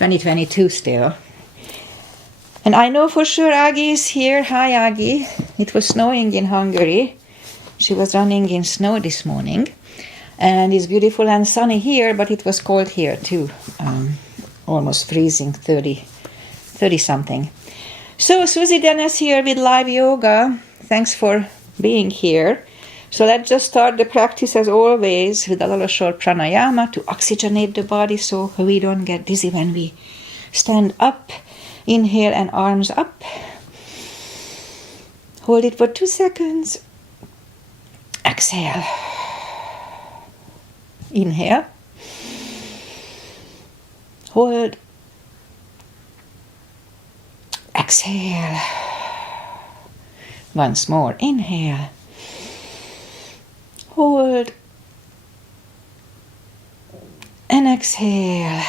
2022 still. And I know for sure Aggie is here. Hi, Aggie. It was snowing in Hungary. She was running in snow this morning. And it's beautiful and sunny here, but it was cold here too. Almost freezing, 30 something. So Susie Dennis here with live yoga. Thanks for being here. So let's just start the practice as always with a little short pranayama to oxygenate the body so we don't get dizzy when we stand up. Inhale and arms up. Hold it for 2 seconds. Exhale. Inhale. Hold. Exhale. Once more. Inhale. Hold. And exhale.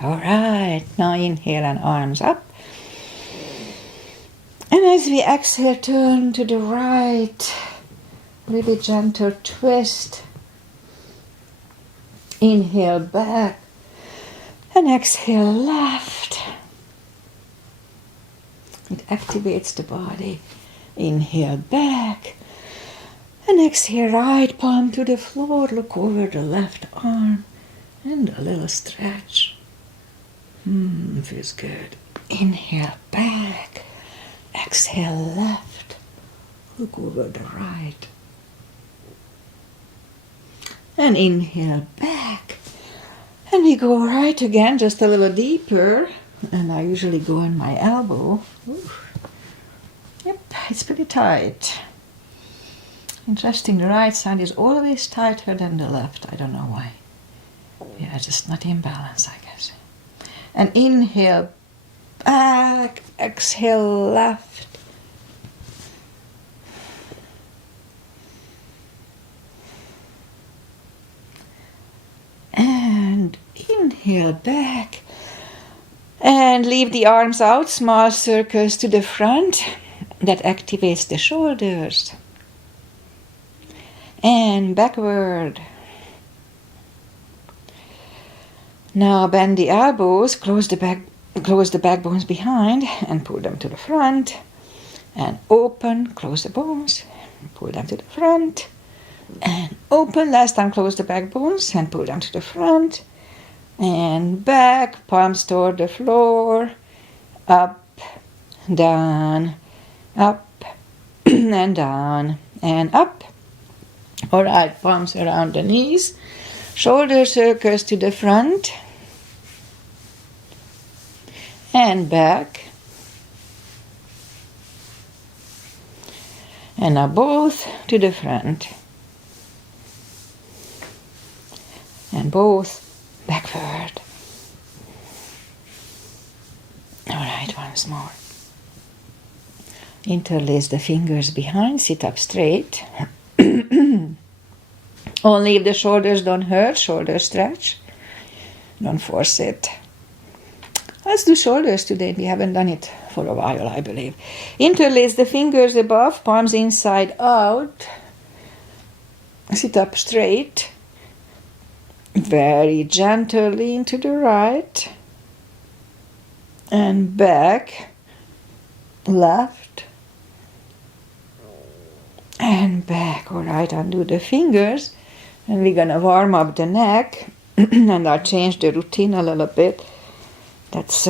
All right. Now inhale and arms up. And as we exhale, turn to the right. Really gentle twist. Inhale back. And exhale left. It activates the body. Inhale back. And exhale right palm to the floor. Look over the left arm. And a little stretch. Feels good. Inhale back. Exhale left. Look over the right. And inhale back. And we go right again, just a little deeper. And I usually go on my elbow. Oof. Yep, it's pretty tight. Interesting, the right side is always tighter than the left. I don't know why. Yeah, just not in balance, I guess. And inhale back, exhale left. And inhale back. And leave the arms out, small circles to the front. That activates the shoulders. And backward. Now bend the elbows, close the backbones behind and pull them to the front. And open, close the bones, pull them to the front. And open, last time close the backbones and pull them to the front. And back, palms toward the floor, up, down, up, and down, and up. All right, palms around the knees, shoulder circles to the front, and back. And now both to the front, and both backward. All right, once more. Interlace the fingers behind, sit up straight. Only if the shoulders don't hurt, shoulder stretch. Don't force it. Let's do shoulders today. We haven't done it for a while, I believe. Interlace the fingers above, palms inside out. Sit up straight. Very gentle, lean to the right. And back. Left. And back. All right, undo the fingers. And we're going to warm up the neck. And I'll change the routine a little bit. That's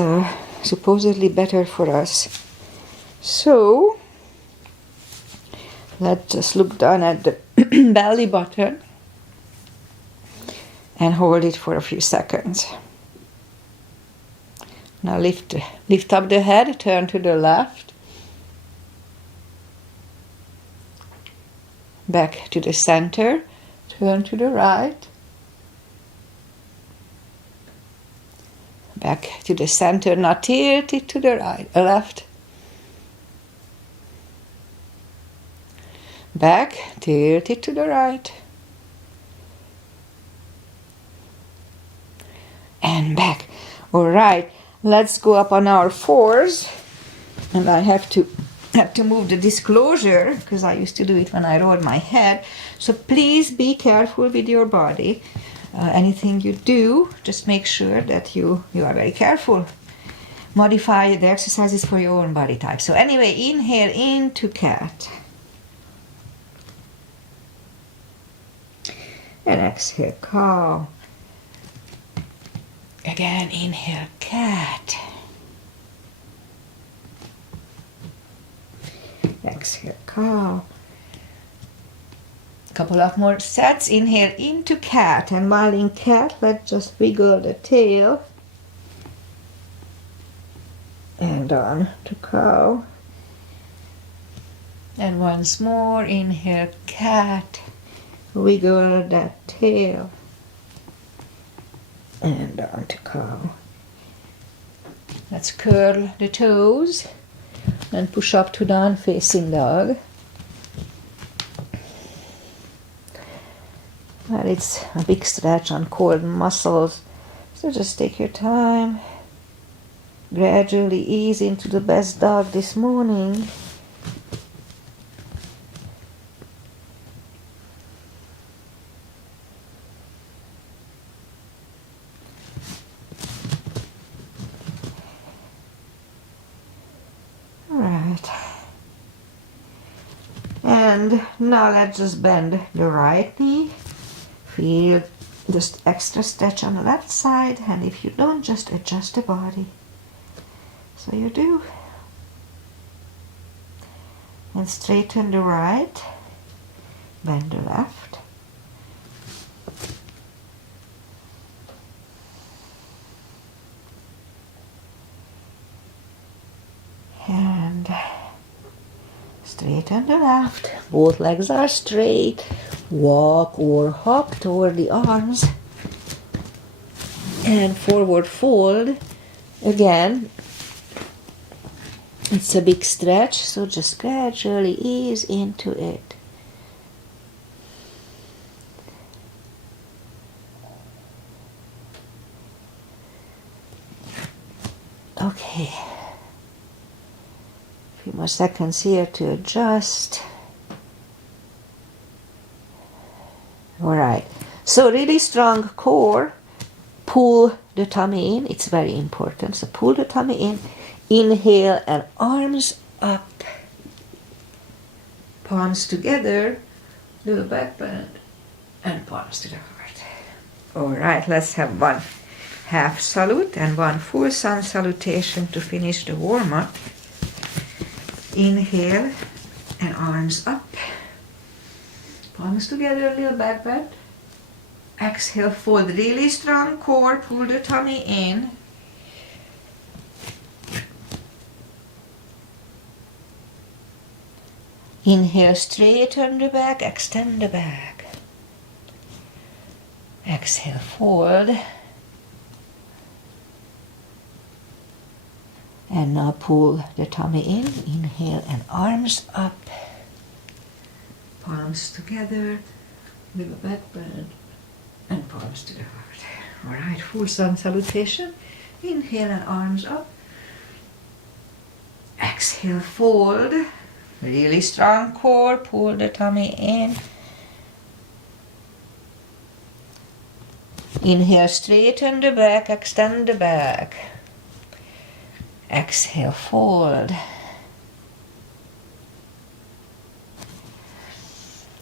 supposedly better for us. So, let's just look down at the belly button. And hold it for a few seconds. Now lift up the head, turn to the left. Back to the center, turn to the right. Back to the center, now tilt it to the right, left. Back, tilt it to the right. And back. All right, let's go up on our fours. And I have to move the disclosure because I used to do it when I rolled my head. So please be careful with your body. anything you do, just make sure that you are very careful. Modify the exercises for your own body type. So anyway, inhale into cat. And exhale, cow. Again, inhale, cat. Exhale, cow. Couple of more sets. Inhale into cat, and while in cat, let's just wiggle the tail and on to cow. And once more, inhale cat, wiggle that tail and on to cow. Let's curl the toes and push up to down facing dog. Well, it's a big stretch on core and muscles, so just take your time. Gradually ease into the best dog this morning. All right. And now let's just bend the right knee. Feel just extra stretch on the left side, and if you don't, just adjust the body. So you do. And straighten the right, bend the left. And straighten the left. Both legs are straight. Walk or hop toward the arms. And forward fold. Again, it's a big stretch, so just gradually ease into it. Okay. A few more seconds here to adjust. All right. So really strong core. Pull the tummy in. It's very important. So pull the tummy in. Inhale and arms up. Palms together. Little back bend. And palms to the heart. All right. Let's have one half salute and one full sun salutation to finish the warm-up. Inhale and arms up. Palms together, a little back bend. Exhale, fold really strong core, pull the tummy in. Inhale, straighten the back, extend the back. Exhale, fold. And now pull the tummy in. Inhale and arms up. Palms together, little back bend, and palms to the heart. All right, full sun salutation. Inhale and arms up. Exhale, fold. Really strong core, pull the tummy in. Inhale, straighten the back, extend the back. Exhale, fold.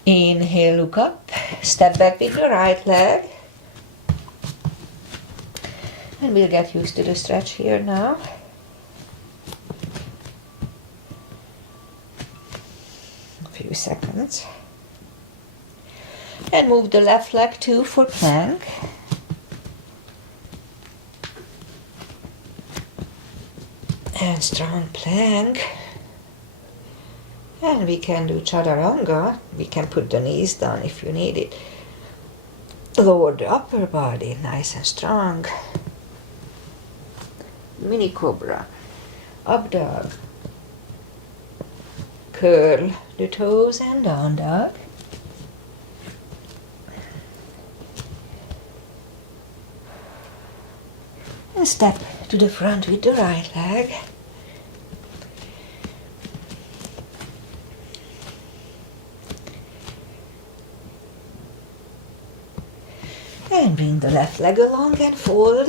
Inhale, look up, step back with the right leg. And we'll get used to the stretch here now. A few seconds. And move the left leg too for plank. And strong plank. And we can do chaturanga. We can put the knees down if you need it. Lower the upper body, nice and strong. Mini cobra. Up dog. Curl the toes and down dog. And step to the front with the right leg. And bring the left leg along and fold.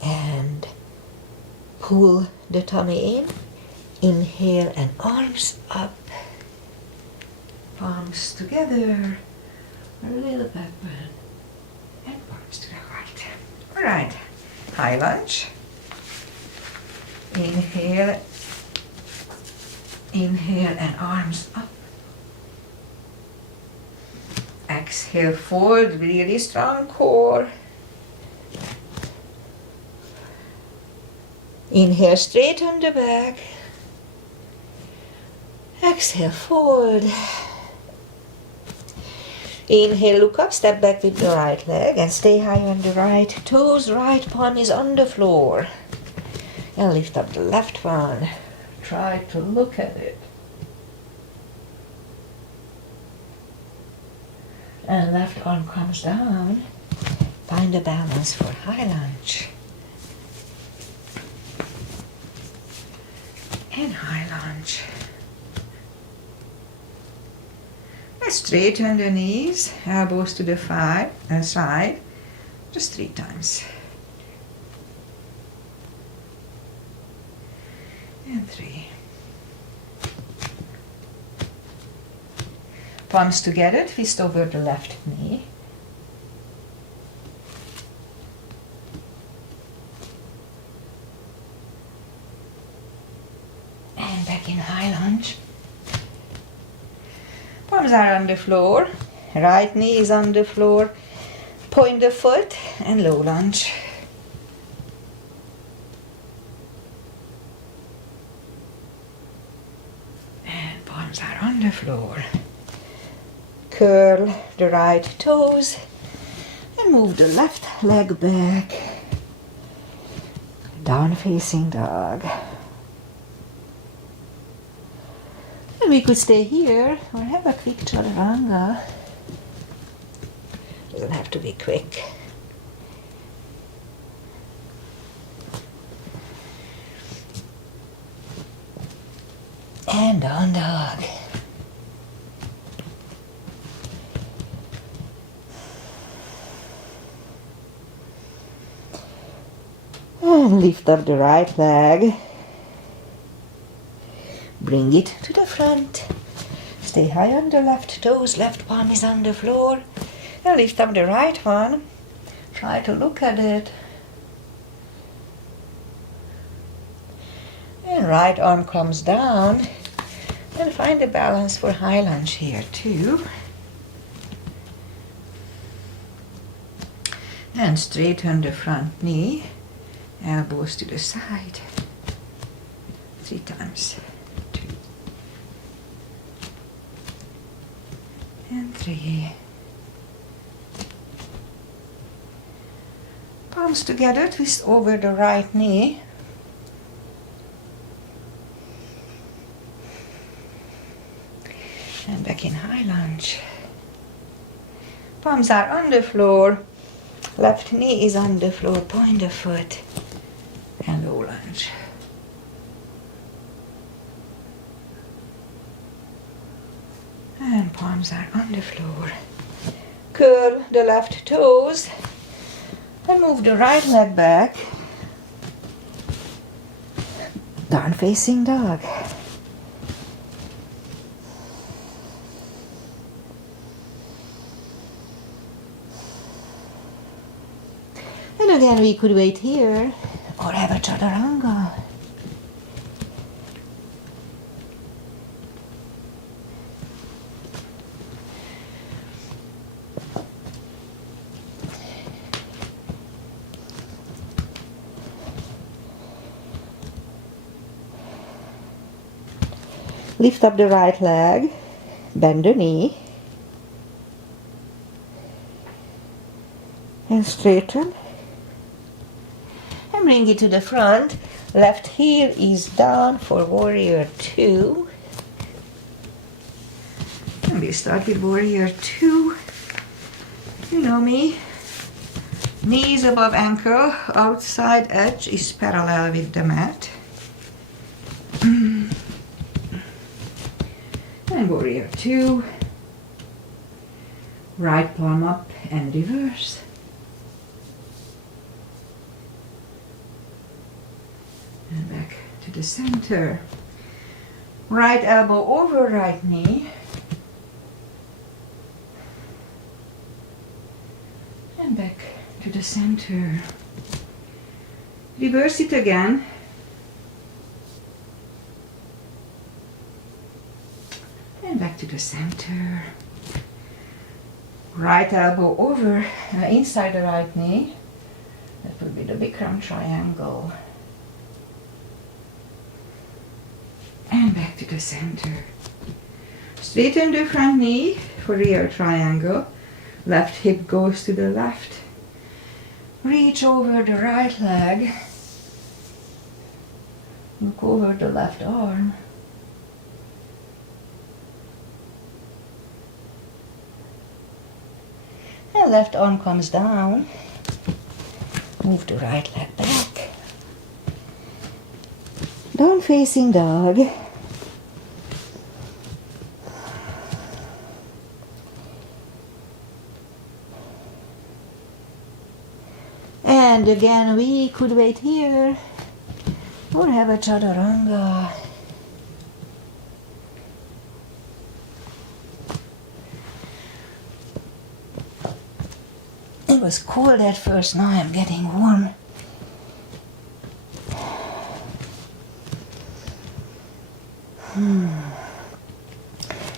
And pull the tummy in. Inhale and arms up. Palms together. A little back bend. And palms to the right. Alright. High lunge. Inhale. Inhale and arms up. Exhale, fold, really strong core. Inhale, straighten the back. Exhale, fold. Inhale, look up, step back with the right leg and stay high on the right toes. Right palm is on the floor. And lift up the left one. Try to look at it. And left arm comes down. Find a balance for high lunge. And high lunge. And straighten the knees, elbows to the side, just 3 times. And 3. Palms together, twist over the left knee. And back in high lunge. Palms are on the floor. Right knee is on the floor. Point the foot and low lunge. And palms are on the floor. Curl the right toes and move the left leg back. Down facing dog. And we could stay here or have a quick chaturanga. Doesn't have to be quick. And down dog. And lift up the right leg. Bring it to the front. Stay high on the left toes. Left palm is on the floor. And lift up the right one. Try to look at it. And right arm comes down. And find a balance for high lunge here too. And straighten the front knee. Elbows to the side. 3 times. 2. And 3. Palms together, twist over the right knee. And back in high lunge. Palms are on the floor. Left knee is on the floor. Point the foot. And low lunge. And palms are on the floor. Curl the left toes and move the right leg back. Down facing dog. And again we could wait here or have a chaturanga. Lift up the right leg, bend the knee, and straighten. And bring it to the front. Left heel is down for warrior 2. And we start with warrior 2. You know me. Knees above ankle, outside edge is parallel with the mat. And warrior 2. Right palm up and reverse. And back to the center. Right elbow over right knee. And back to the center. Reverse it again. And back to the center. Right elbow over inside the right knee. That would be the Bikram triangle. And back to the center. Straighten the front knee for rear triangle. Left hip goes to the left. Reach over the right leg. Look over the left arm. And left arm comes down. Move the right leg back. Down facing dog. And again, we could wait here or have a chaturanga. It was cold at first, now I'm getting warm.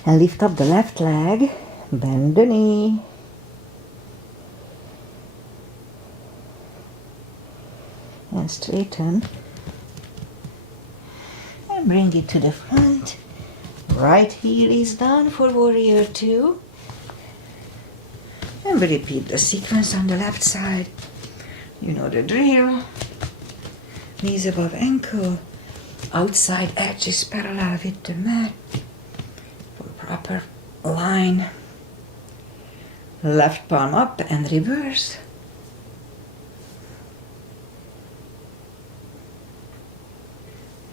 And lift up the left leg, bend the knee. And straighten. And bring it to the front. Right heel is down for warrior 2. And we repeat the sequence on the left side. You know the drill. Knees above ankle. Outside edge is parallel with the mat. For proper line. Left palm up and reverse.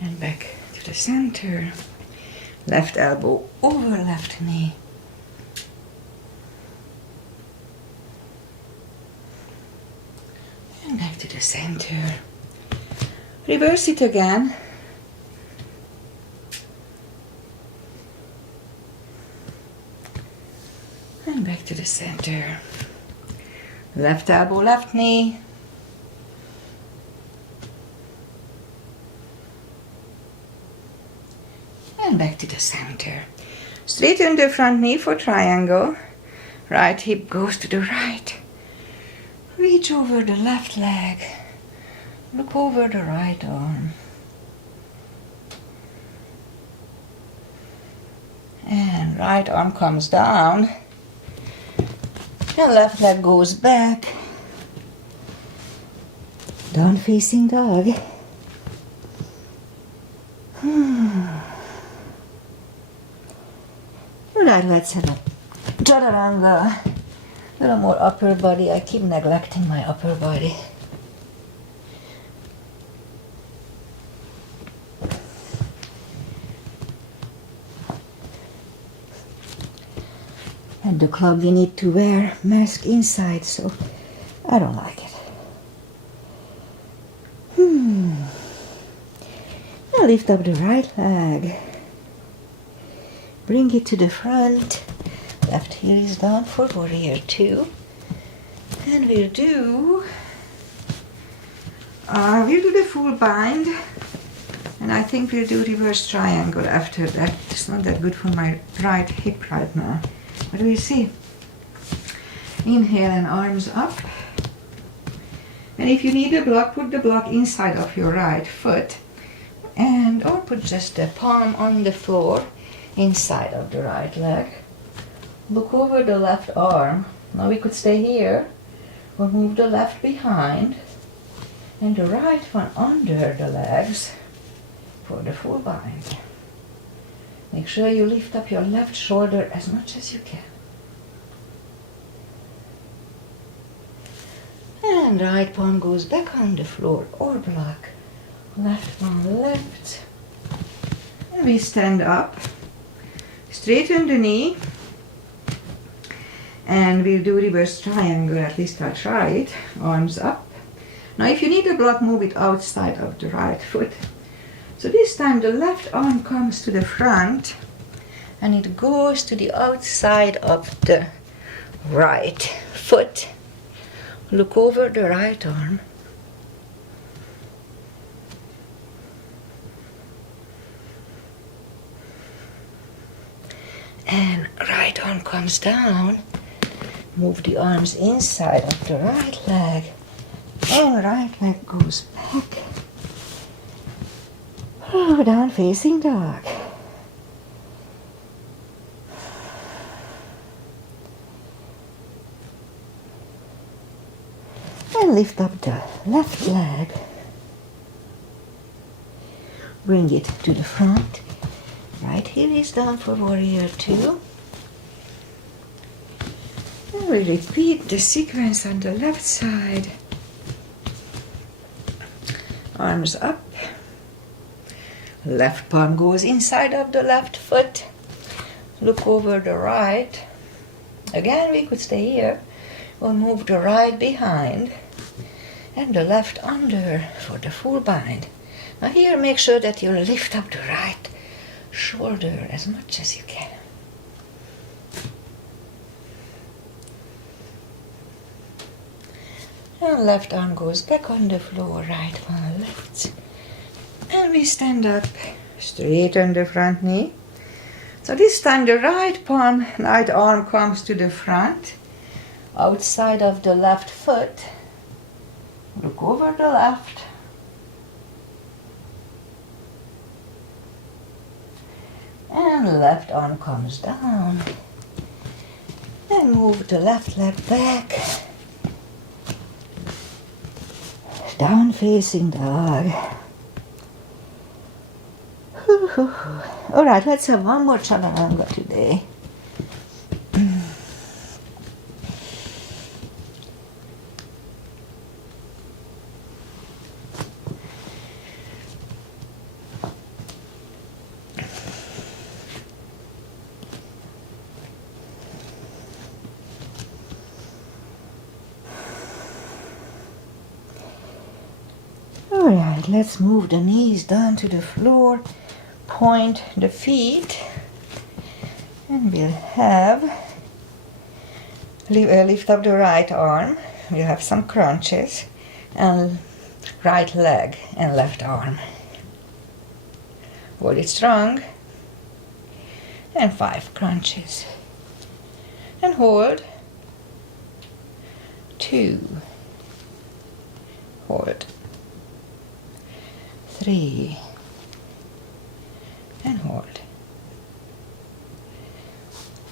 And back to the center. Left elbow over left knee. And back to the center. Reverse it again. And back to the center. Left elbow, left knee. And back to the center. Straighten the front knee for triangle. Right hip goes to the right. Reach over the left leg. Look over the right arm. And right arm comes down. And left leg goes back. Down facing dog. Right, let's have a chaturanga. A little more upper body. I keep neglecting my upper body. At the club we need to wear mask inside, so I don't like it. Now lift up the right leg. Bring it to the front. Left heel is down for warrior 2. And we'll do the full bind. And I think we'll do reverse triangle after that. It's not that good for my right hip right now. But we'll see. Inhale and arms up. And if you need a block, put the block inside of your right foot. And or put just the palm on the floor inside of the right leg. Look over the left arm. Now we could stay here or move the left behind and the right one under the legs for the full bind. Make sure you lift up your left shoulder as much as you can. And right palm goes back on the floor or block. Left one left. And we stand up. straighten the knee. And we'll do reverse triangle, at least I'll try it. Arms up. Now if you need a block, move it outside of the right foot. So this time the left arm comes to the front and it goes to the outside of the right foot. Look over the right arm. And right arm comes down. Move the arms inside of the right leg. And right leg goes back. Oh, down facing dog. And lift up the left leg. Bring it to the front. Right heel is down for warrior 2. And we repeat the sequence on the left side. Arms up. Left palm goes inside of the left foot. Look over the right. Again, we could stay here. We'll move the right behind and the left under for the full bind. Now here, make sure that you lift up the right shoulder as much as you can. And left arm goes back on the floor, right one lifts. And we stand up, straighten the front knee. So this time the right arm comes to the front, outside of the left foot. Look over the left. And left arm comes down. And move the left leg back. Down facing dog. All right, let's have one more chaturanga today. All right, let's move the knees down to the floor. Point the feet, and we'll have lift up the right arm. We'll have some crunches, and right leg and left arm. Hold it strong, and 5 crunches, and hold. 2, hold. 3. And hold.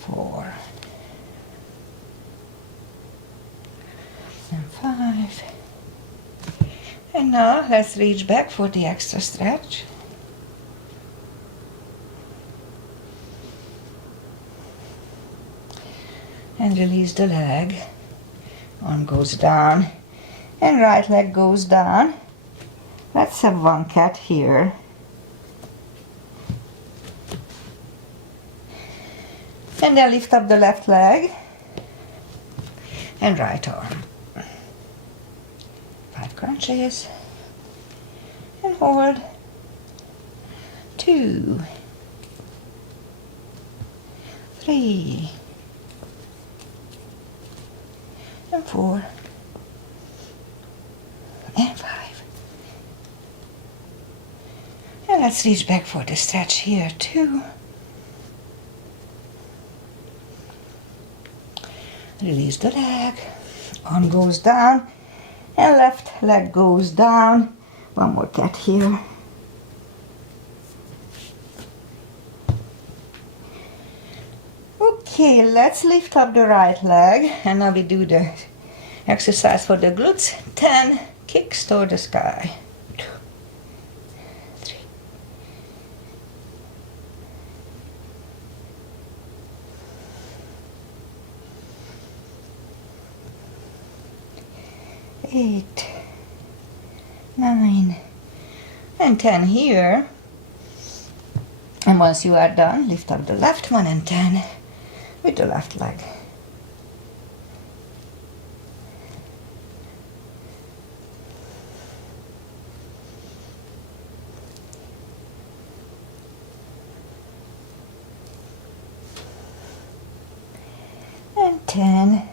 4 and 5. And now let's reach back for the extra stretch. And release the leg. Arm goes down and right leg goes down. Let's have one cat here. And then lift up the left leg and right arm. 5 crunches and hold. 2, 3, and 4, and 5. And let's reach back for the stretch here too. Release the leg, arm goes down, and left leg goes down. One more cat here. Okay, let's lift up the right leg, and now we do the exercise for the glutes. 10 kicks toward the sky. 2, 3. 8, 9, and 10 here. And And once you are done, lift up the left one and 10 with the left leg. And 10.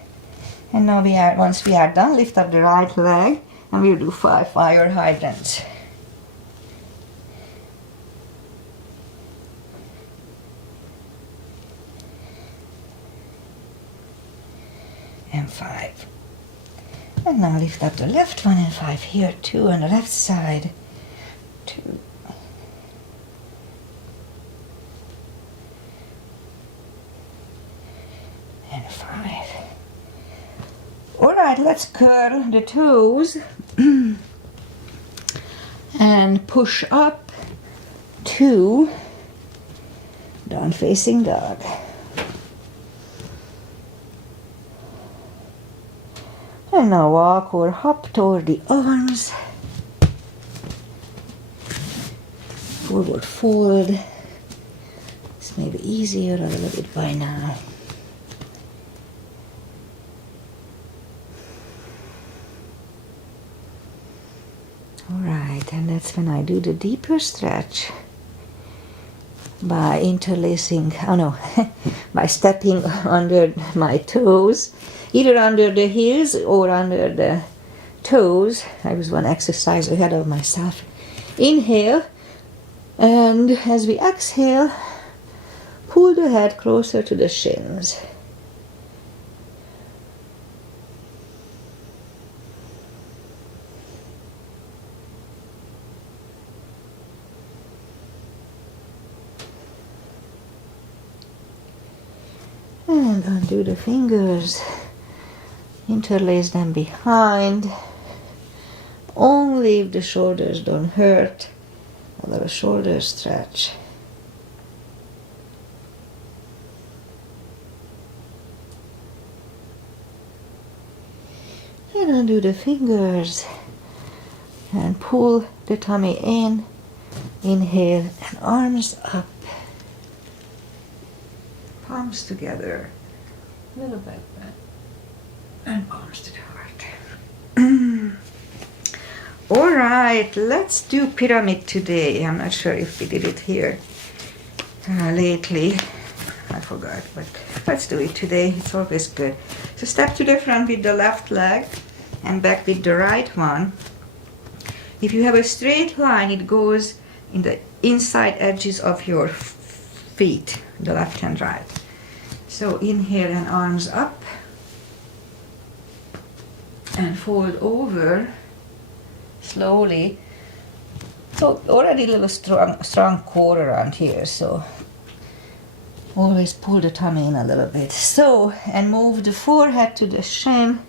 And now once we are done, lift up the right leg and we'll do 5 fire hydrants. And 5. And now lift up the left one and 5 here, 2 on the left side, 2. And 5. Alright, let's curl the toes and push up 2, down facing dog. And now walk or hop toward the arms. Forward fold. This may be easier a little bit by now. Alright, and that's when I do the deeper stretch by interlacing, by stepping under my toes, either under the heels or under the toes. I was one exercise ahead of myself. Inhale, and as we exhale, pull the head closer to the shins. And undo the fingers, interlace them behind, only if the shoulders don't hurt. A little shoulder stretch. And undo the fingers and pull the tummy in, inhale and arms up. Palms together, little back bend, and palms to the heart. All right, let's do pyramid today. I'm not sure if we did it here lately. I forgot, but let's do it today. It's always good. So step to the front with the left leg and back with the right one. If you have a straight line, it goes in the inside edges of your feet, the left and right. So inhale and arms up and fold over slowly. So already a little strong core around here, so always pull the tummy in a little bit. So, and move the forehead to the shin.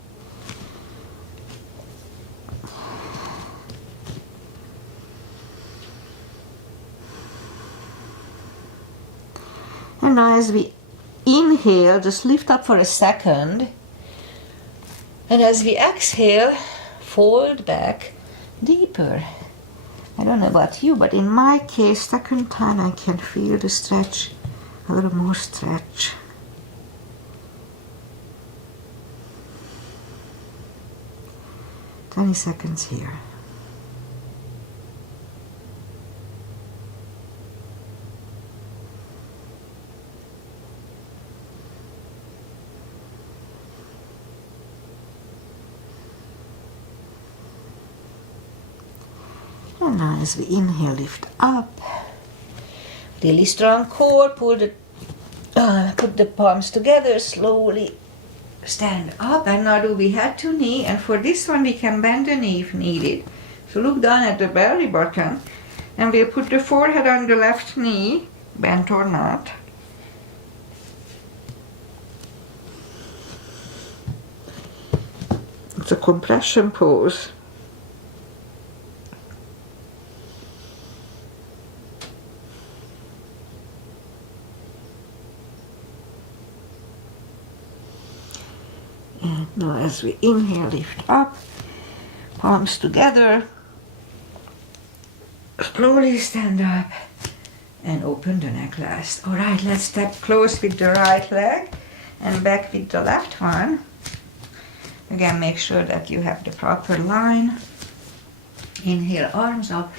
And now as we inhale, just lift up for a second. And as we exhale, fold back deeper. I don't know about you, but in my case, second time I can feel the stretch, a little more stretch. "20 seconds here. And now as we inhale, lift up. Really strong core, put the palms together, slowly stand up. And now do we head to knee, and for this one we can bend the knee if needed. So look down at the belly button, and we'll put the forehead on the left knee, bent or not. It's a compression pose. And now as we inhale, lift up, palms together, slowly stand up, and open the neck last. All right, let's step close with the right leg and back with the left one. Again, make sure that you have the proper line. Inhale, arms up.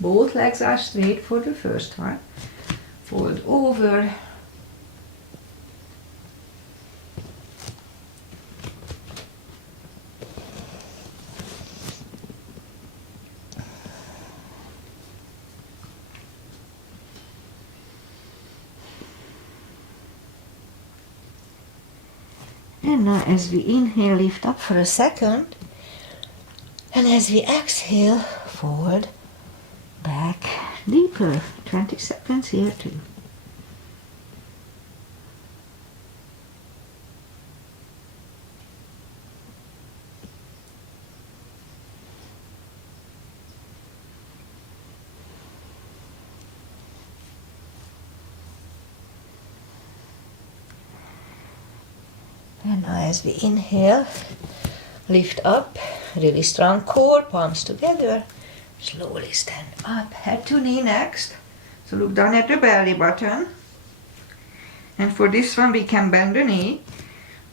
Both legs are straight for the first one. Fold over. And now as we inhale, lift up for a second. And as we exhale, forward, back, deeper. 20 seconds here too. And now as we inhale, lift up, really strong core, palms together. Slowly stand up, head to knee next. So look down at the belly button. And for this one we can bend the knee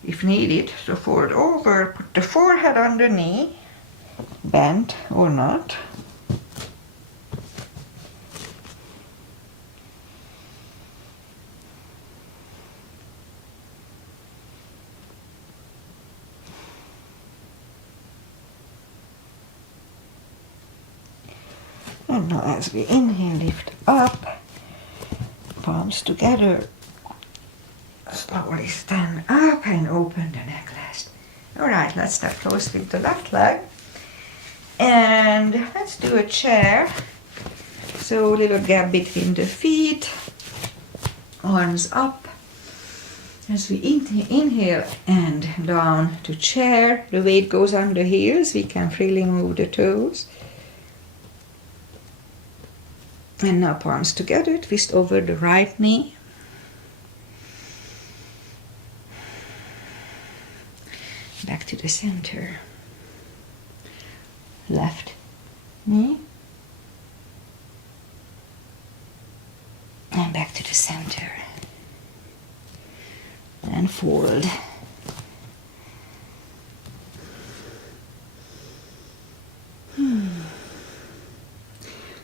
if needed. So fold over, put the forehead on the knee, bend or not. And now as we inhale, lift up, palms together, slowly stand up and open the neck last. All right, let's step close with the left leg. And let's do a chair. So a little gap between the feet, arms up. As we inhale and down to chair, the weight goes on the heels, we can freely move the toes. And now palms together, twist over the right knee. Back to the center. Left knee. And back to the center. And fold.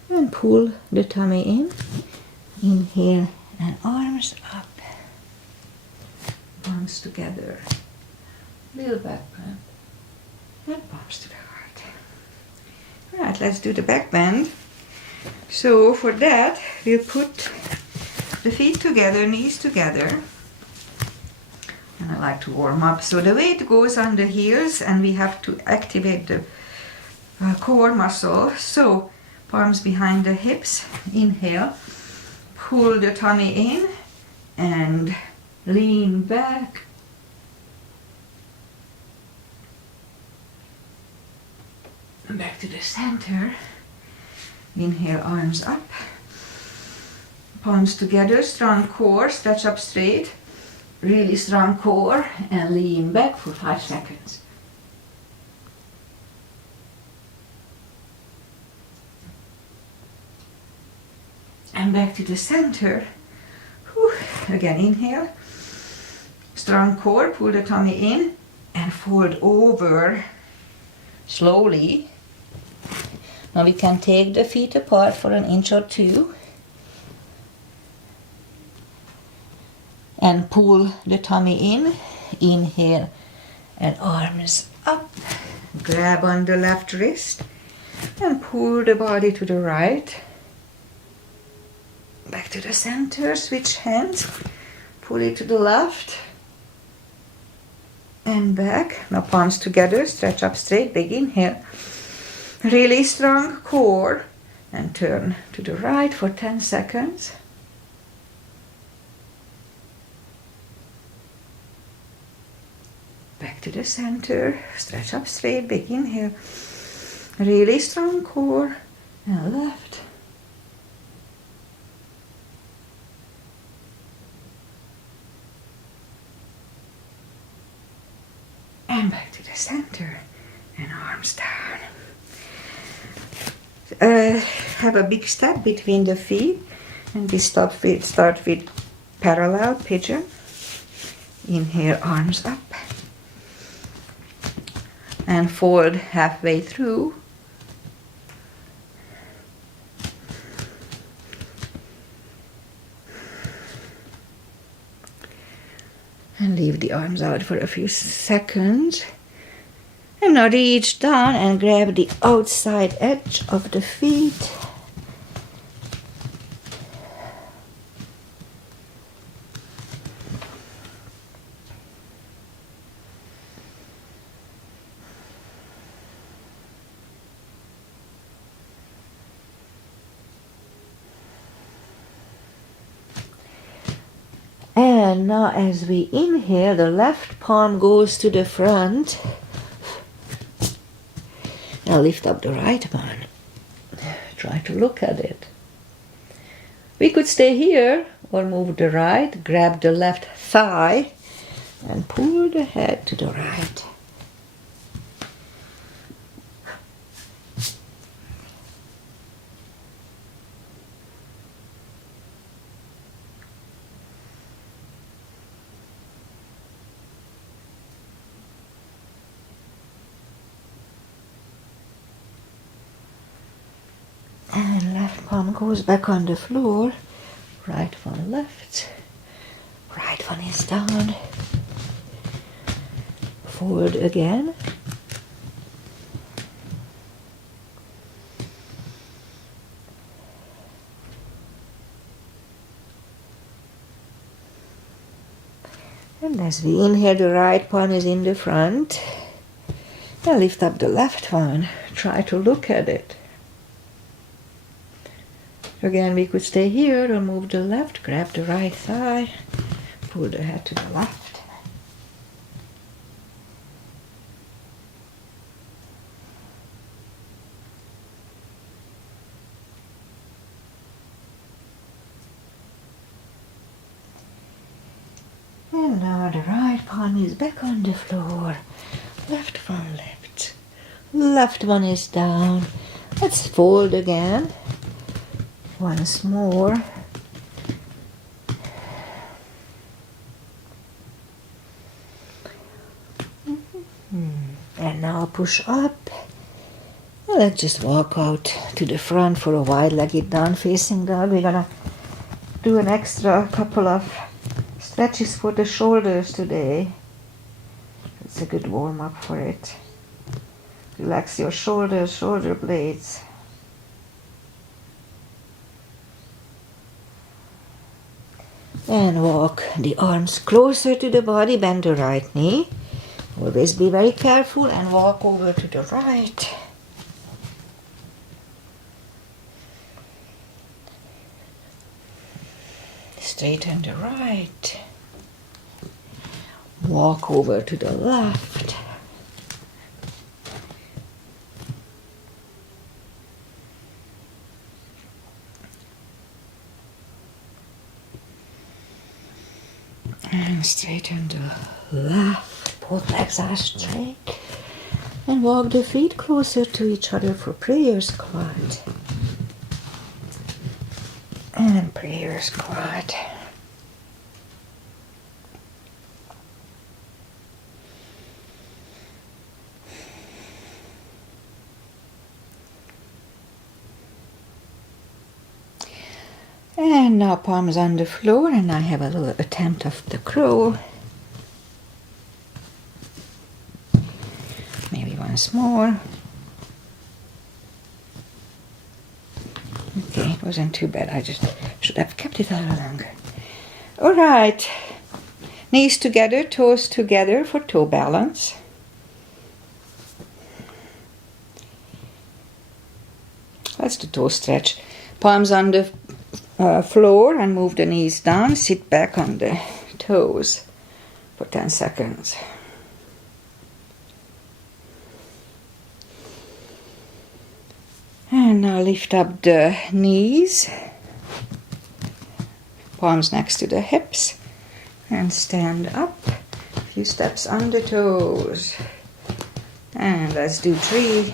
And pull the tummy in. Inhale and arms up. Palms together. Little back bend. And palms to the heart. Alright, let's do the back bend. So for that, we'll put the feet together, knees together. And I like to warm up. So the weight goes on the heels and we have to activate the core muscle. So palms behind the hips, inhale, pull the tummy in and lean back. And back to the center. Inhale, arms up, palms together, strong core, stretch up straight, really strong core, and lean back for 5 seconds. And back to the center. Whew. Again, inhale. Strong core, pull the tummy in and fold over slowly. Now we can take the feet apart for an inch or two. And pull the tummy in. Inhale and arms up. Grab on the left wrist and pull the body to the right. Back to the center, switch hands, pull it to the left and back. Now palms together, stretch up straight, big inhale. Really strong core and turn to the right for 10 seconds. Back to the center, stretch up straight, big inhale. Really strong core and left. And back to the center and arms down. Have a big step between the feet And we start with parallel pigeon. Inhale, arms up. And fold halfway through. And leave the arms out for a few seconds. And now reach down and grab the outside edge of the feet. And now as we inhale, the left palm goes to the front. Now lift up the right one. Try to look at it. We could stay here or move the right, grab the left thigh and pull the head to the right. And left palm goes back on the floor. Right one left. Right one is down. Forward again. And as we inhale, the right one is in the front. Now lift up the left one. Try to look at it. Again, we could stay here or move the left, grab the right thigh, pull the head to the left. And now the right palm is back on the floor. Left one left. Left one is down. Let's fold again. Once more. And now push up. Well, let's just walk out to the front for a wide-legged down-facing dog. We're gonna do an extra couple of stretches for the shoulders today. It's a good warm-up for it. Relax your shoulders, shoulder blades. And walk the arms closer to the body, bend the right knee. Always be very careful and walk over to the right. Straighten the right. Walk over to the left. And straighten the left. Both legs are straight. And walk the feet closer to each other for prayer squat. And prayer squat. And now palms on the floor, and I have a little attempt of the crow. Maybe once more. Okay, it wasn't too bad. I just should have kept it a little longer. All right. Knees together, toes together for toe balance. That's the toe stretch. Palms on the floor and move the knees down. Sit back on the toes for 10 seconds. And now lift up the knees. Palms next to the hips. And stand up. A few steps on the toes. And let's do 3.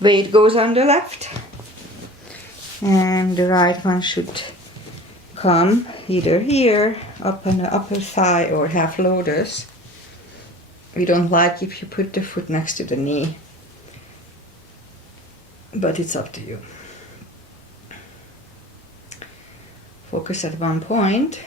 Weight goes on the left. And the right one should come either here, up on the upper thigh, or half lotus. We don't like if you put the foot next to the knee, but it's up to you. Focus at one point.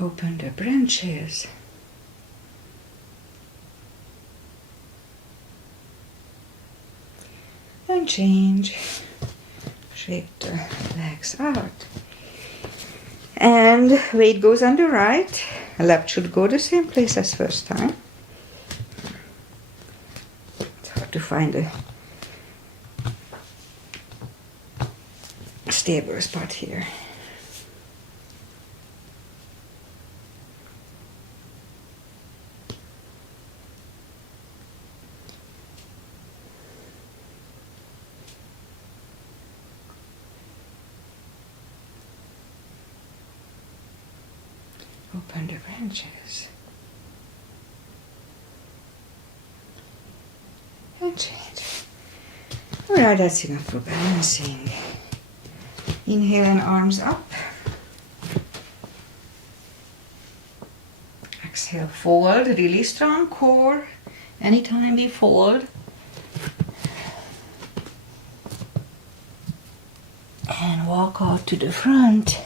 Open the branches. And change. Shake the legs out. And weight goes on the right. Left should go the same place as first time. It's hard to find a stable spot here. Open the branches. And change. Alright, that's enough for balancing. Inhale and arms up. Exhale, fold. Really strong core. Anytime we fold. And walk out to the front.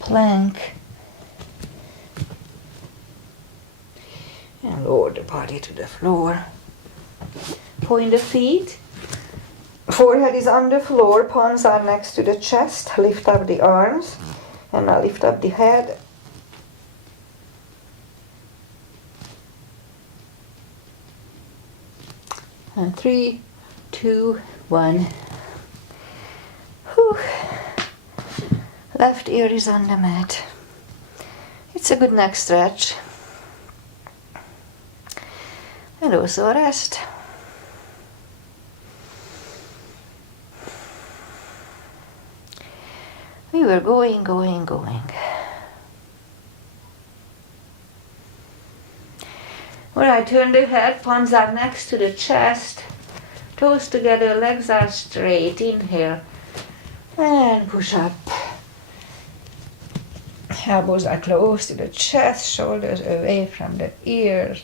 Plank, and lower the body to the floor. Point the feet. Forehead is on the floor, palms are next to the chest. Lift up the arms, and now lift up the head. And 3, 2, 1. Whew. Left ear is on the mat. It's a good neck stretch. And also a rest. We were going. Alright, turn the head, palms are next to the chest. Toes together, legs are straight. Inhale. And push up. Elbows are close to the chest, shoulders away from the ears.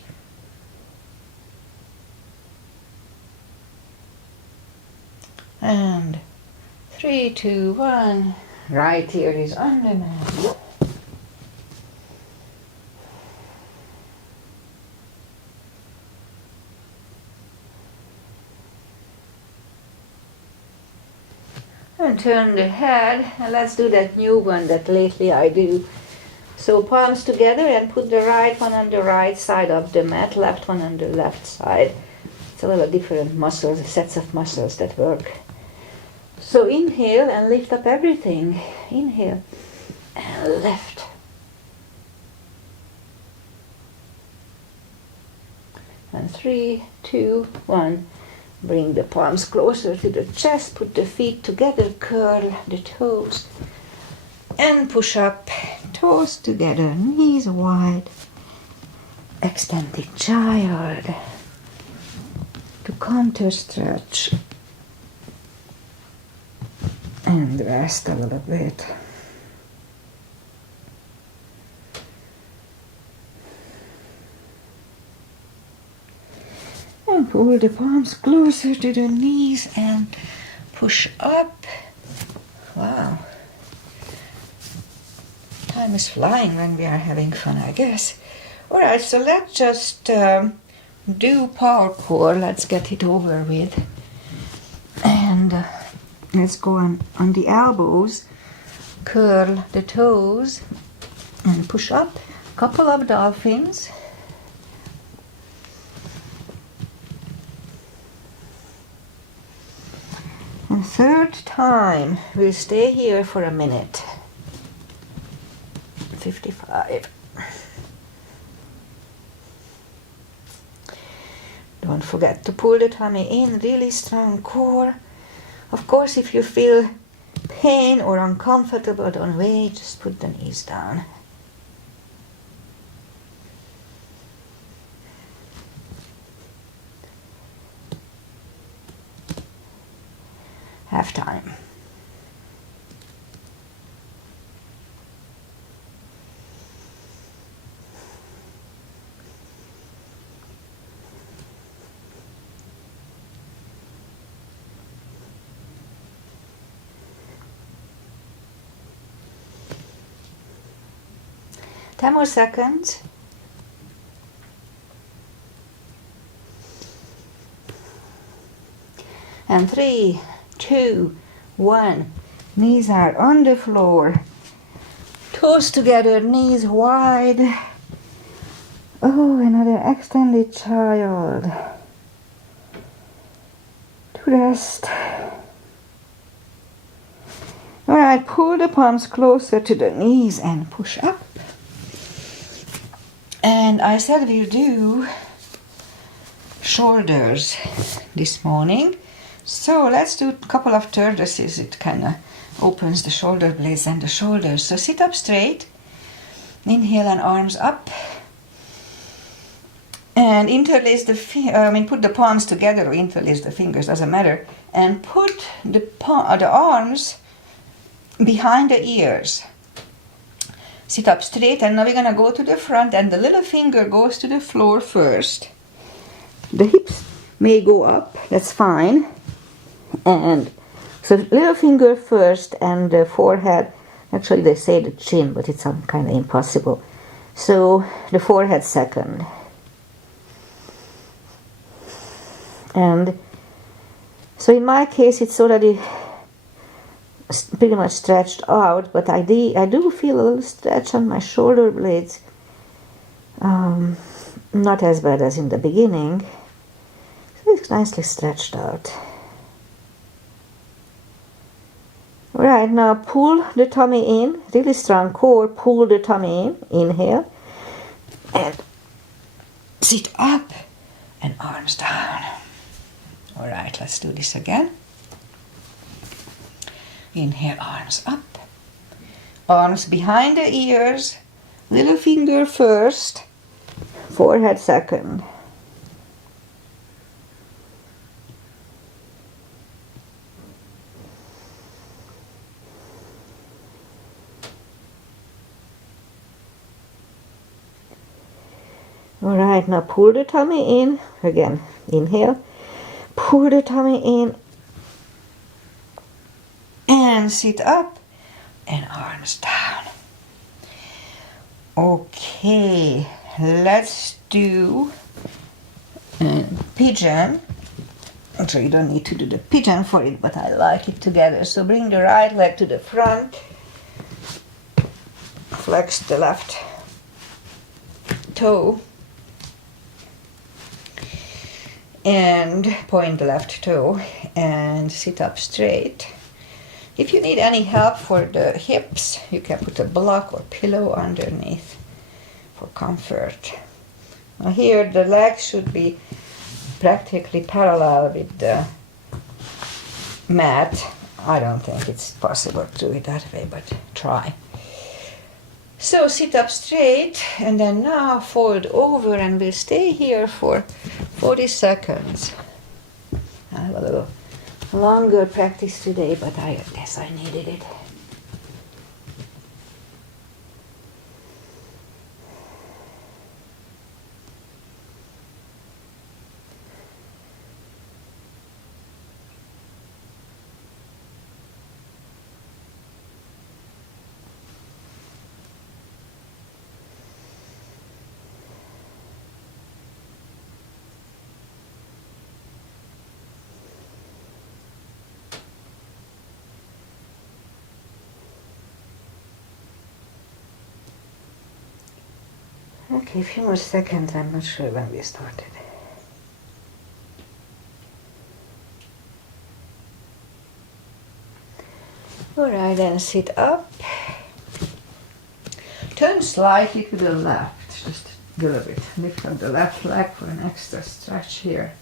And 3, 2, 1. Right ear is on the mat. And turn the head, and let's do that new one that lately I do. So palms together and put the right one on the right side of the mat, left one on the left side. It's a little different muscles, sets of muscles that work. So inhale and lift up everything. Inhale and lift. And 3, 2, 1. Bring the palms closer to the chest, put the feet together, curl the toes, and push up, toes together, knees wide, extended child, to counter stretch, and rest a little bit. And pull the palms closer to the knees and push up. Wow. Time is flying when we are having fun, I guess. Alright, so let's just do power core. Let's get it over with. And let's go on the elbows. Curl the toes and push up. Couple of dolphins. And third time, we'll stay here for a minute. 55. Don't forget to pull the tummy in, really strong core. Of course, if you feel pain or uncomfortable, don't wait, just put the knees down. Half time. Ten more seconds. And 3, 2, 1. Knees are on the floor. Toes together, knees wide. Oh, another extended child. To rest. Alright, pull the palms closer to the knees and push up. And I said we'll do shoulders this morning. So let's do a couple of tortoises. It kind of opens the shoulder blades and the shoulders. So sit up straight. Inhale and arms up. And interlace put the palms together or interlace the fingers, doesn't matter. And put the arms behind the ears. Sit up straight, and now we're gonna go to the front, and the little finger goes to the floor first. The hips may go up, that's fine. And so little finger first and the forehead, actually they say the chin, but it's kind of impossible. So the forehead second. And so in my case it's already pretty much stretched out, but I do feel a little stretch on my shoulder blades. Not as bad as in the beginning. So it's nicely stretched out. Alright, now pull the tummy in, really strong core, pull the tummy in, inhale, and sit up and arms down. Alright, let's do this again. Inhale, arms up. Arms behind the ears. Little finger first. Forehead second. Alright, now pull the tummy in. Again, inhale. Pull the tummy in. And sit up and arms down. Okay, let's do pigeon. Actually, you don't need to do the pigeon for it, but I like it together. So bring the right leg to the front. Flex the left toe. And point the left toe and sit up straight. If you need any help for the hips, you can put a block or pillow underneath for comfort. Now here the legs should be practically parallel with the mat. I don't think it's possible to do it that way, but try. So sit up straight and then now fold over, and we'll stay here for 40 seconds. I have a little longer practice today, but I guess I needed it. Okay, a few more seconds. I'm not sure when we started. Alright, then sit up. Turn slightly to the left, just a little bit. Lift up the left leg for an extra stretch here.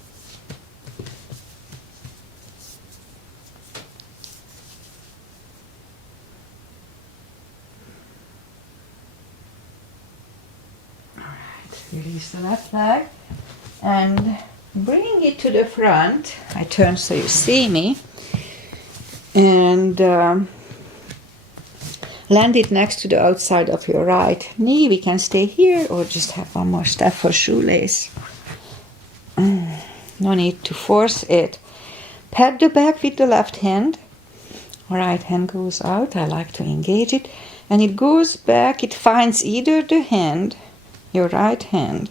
release the left leg and bring it to the front. I turn so you see me. And land it next to the outside of your right knee. We can stay here or just have one more step for shoelace. No need to force it. Pat the back with the left hand. Right hand goes out. I like to engage it. And it goes back. It finds either the hand, your right hand,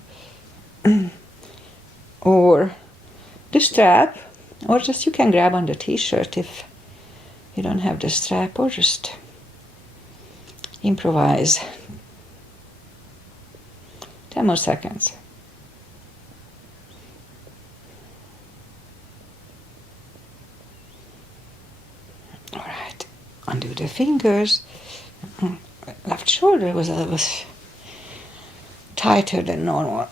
or the strap, or just you can grab on the t-shirt if you don't have the strap, or just improvise. 10 more seconds. All right, undo the fingers. Left shoulder was tighter than normal.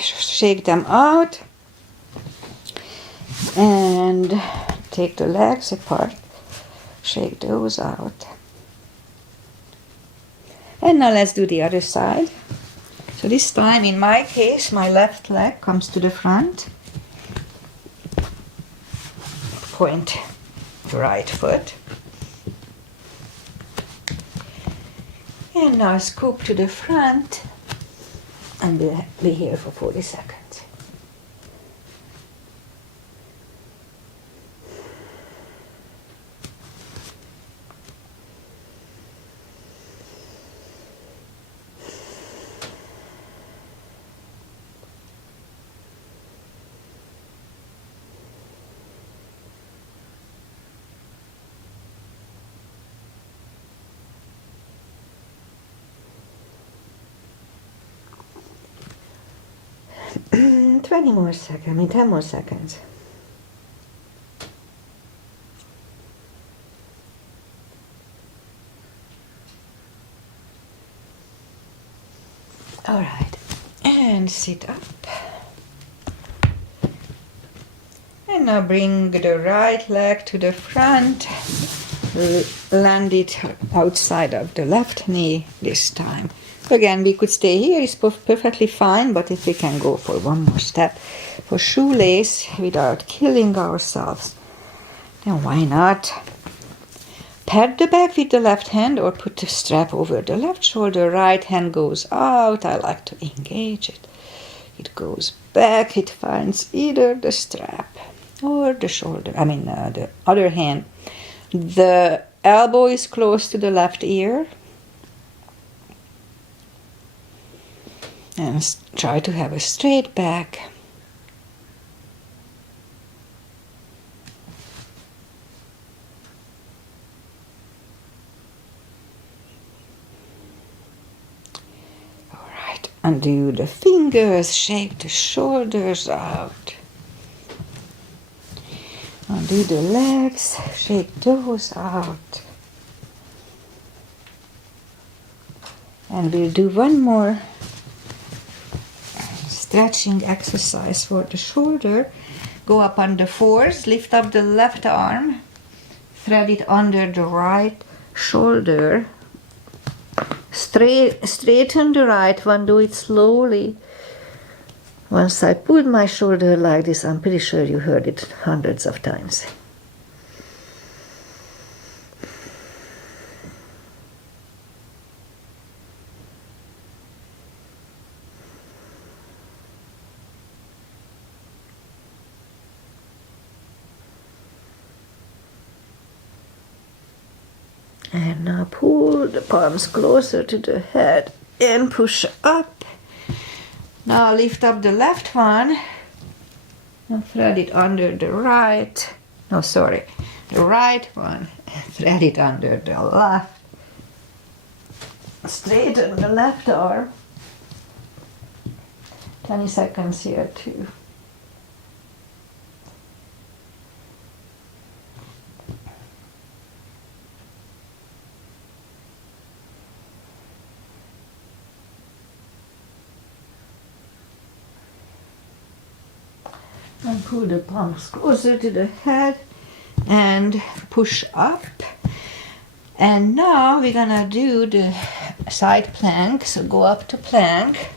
Shake them out and take the legs apart. Shake those out. And now let's do the other side. So this time, in my case, my left leg comes to the front. Point the right foot. And now scoop to the front and be here for 40 seconds. Ten more seconds. All right, and sit up. And now bring the right leg to the front. Land it outside of the left knee this time. Again, we could stay here, it's perfectly fine, but if we can go for one more step for shoelace without killing ourselves, then why not? Pat the back with the left hand or put the strap over the left shoulder. Right hand goes out. I like to engage it. It goes back. It finds either the strap or the shoulder. The other hand. The elbow is close to the left ear. And try to have a straight back. All right, undo the fingers, shake the shoulders out. Undo the legs, shake those out. And we'll do one more stretching exercise for the shoulder. Go up on the fours, lift up the left arm, thread it under the right shoulder, straighten the right one, do it slowly. Once I pulled my shoulder like this, I'm pretty sure you heard it hundreds of times. And now pull the palms closer to the head and push up. Now lift up the left one and thread it under the right. The right one and thread it under the left. Straighten the left arm. 20 seconds here too. And pull the palms closer to the head and push up. And now we're gonna do the side plank. So go up to plank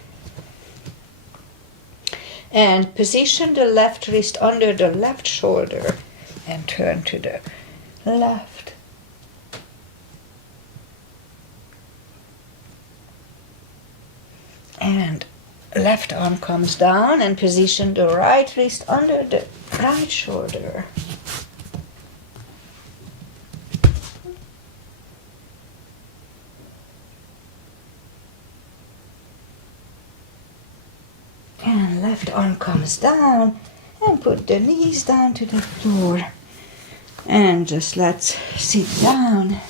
And position the left wrist under the left shoulder and turn to the left. And left arm comes down and position the right wrist under the right shoulder. And left arm comes down and put the knees down to the floor. And just let's sit down.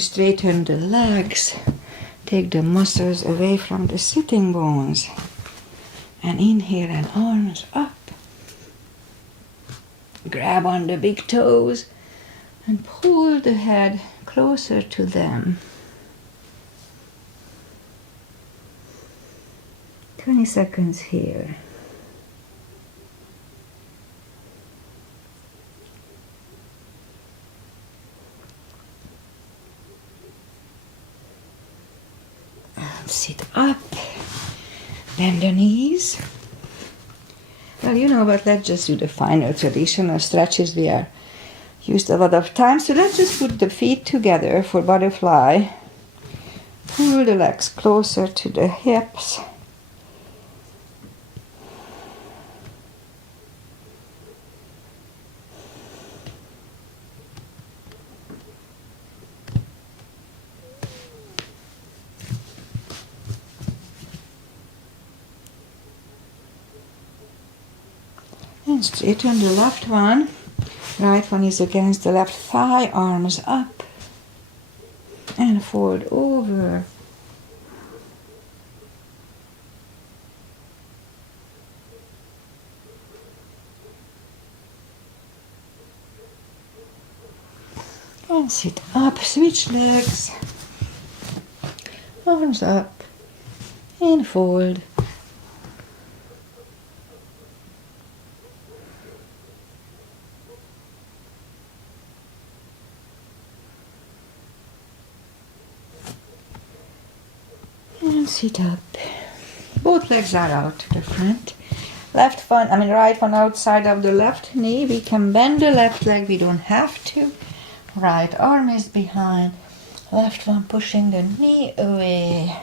Straighten the legs. Take the muscles away from the sitting bones. And inhale and arms up. Grab on the big toes and pull the head closer to them. 20 seconds here. And sit up. Bend the knees. Well, you know what, let's just do the final traditional stretches we are used a lot of time. So let's just put the feet together for butterfly. Pull the legs closer to the hips. And straighten the left one. Right one is against the left thigh, arms up. And fold over. And sit up, switch legs. Arms up. And fold. And sit up. Both legs are out to the front. Right one outside of the left knee. We can bend the left leg, we don't have to. Right arm is behind. Left one pushing the knee away.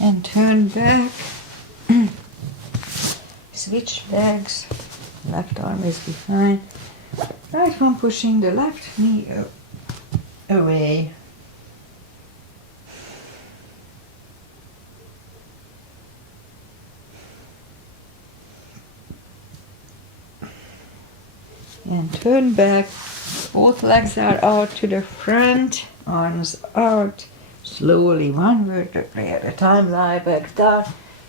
And turn back. Switch legs. Left arm is behind. Right one pushing the left knee away. And turn back. Both legs are out to the front. Arms out. Slowly, one vertebrae at a time, lie back down.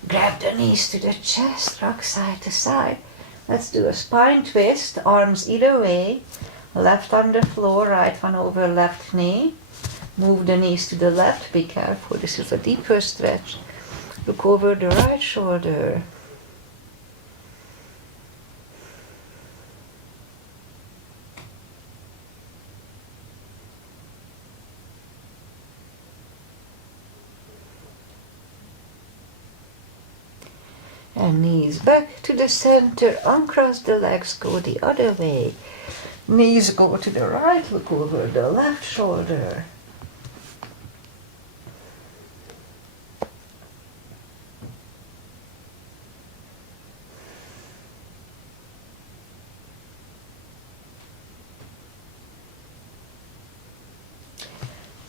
Grab the knees to the chest, rock side to side. Let's do a spine twist, arms either way. Left on the floor, right one over left knee. Move the knees to the left, be careful, this is a deeper stretch. Look over the right shoulder. And knees back to the center, uncross the legs, go the other way. Knees go to the right, look over the left shoulder.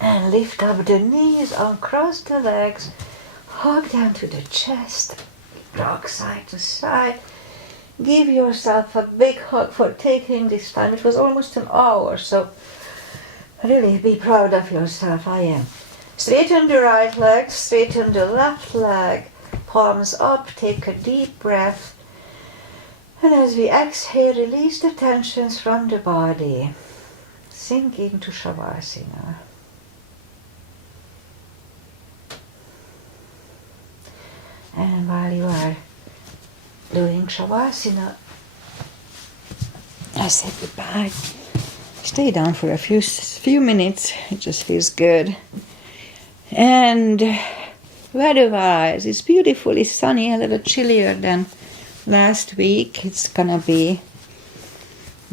And lift up the knees, uncross the legs, hug down to the chest. Rock side to side. Give yourself a big hug for taking this time. It was almost an hour, so really be proud of yourself. I am. Straighten the right leg, straighten the left leg. Palms up, take a deep breath. And as we exhale, release the tensions from the body. Sink into Shavasana. And while you are doing Shavasana, I said goodbye. Stay down for a few minutes. It just feels good. And weather-wise, it's beautifully sunny, a little chillier than last week. It's gonna be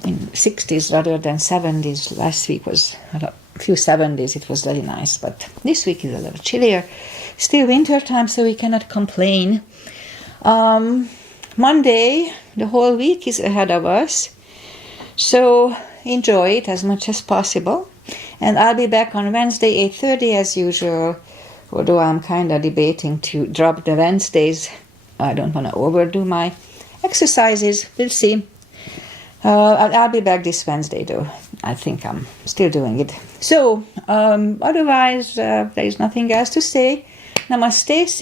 in 60s rather than 70s. Last week was a few 70s. It was very nice, but this week is a little chillier. Still winter time, so we cannot complain. Monday, the whole week is ahead of us, so enjoy it as much as possible. And I'll be back on Wednesday, 8:30 as usual, although I'm kind of debating to drop the Wednesdays. I don't want to overdo my exercises. We'll see. I'll be back this Wednesday, though. I think I'm still doing it. So, otherwise, there is nothing else to say. Namaste.